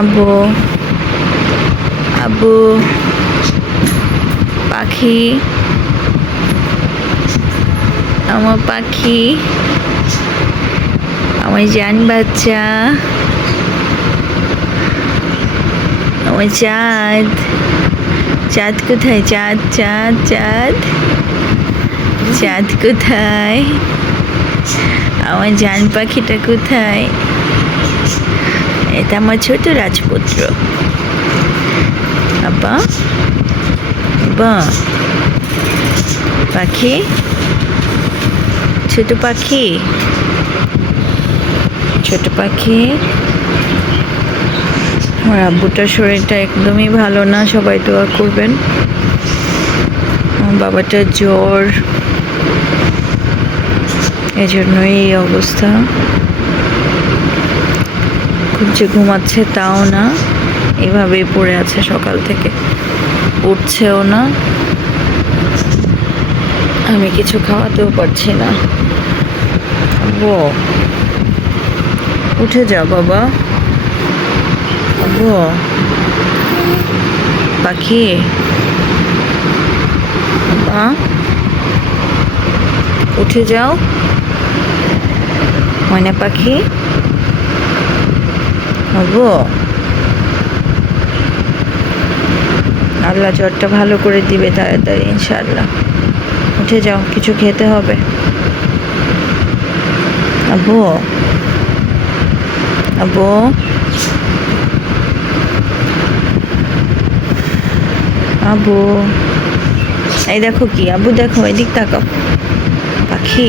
আব্বু আব্বু পাখি, আমার পাখি, আমার জান বাচ্চা, আমার চাঁদ, চাঁদ কোথায়? চাঁদ চাঁদ চাঁদ, চাঁদ কোথায়? আমার জান পাখিটা কোথায়? এটা আমার ছোট রাজপুত্র। আব্বা আব্বা, পাখি, ছোট পাখি, ছোট পাখি। আমার আব্বুটার শরীরটা একদমই ভালো না, সবাই দোয়া করবেন। আমার বাবাটার জ্বর, এজন্যই এই অবস্থা। খুব যে ঘুমাচ্ছে তাও না, এভাবেই পড়ে আছে সকাল থেকে, উঠছেও না। আমি কিছু খাওয়াতেও পারছি না। আব্বু উঠে যাও বাবা। আব্বু পাখি, বাবা উঠে যাও। ময়না পাখি, আব্বু আল্লাহ জ্বরটা ভালো করে দিবে তাড়াতাড়ি ইনশাআল্লাহ। উঠে যাও, কিছু খেতে হবে। আব্বু আব্বু আব্বু, এই দেখো কি, আব্বু দেখো, এদিক তাকাও। পাখি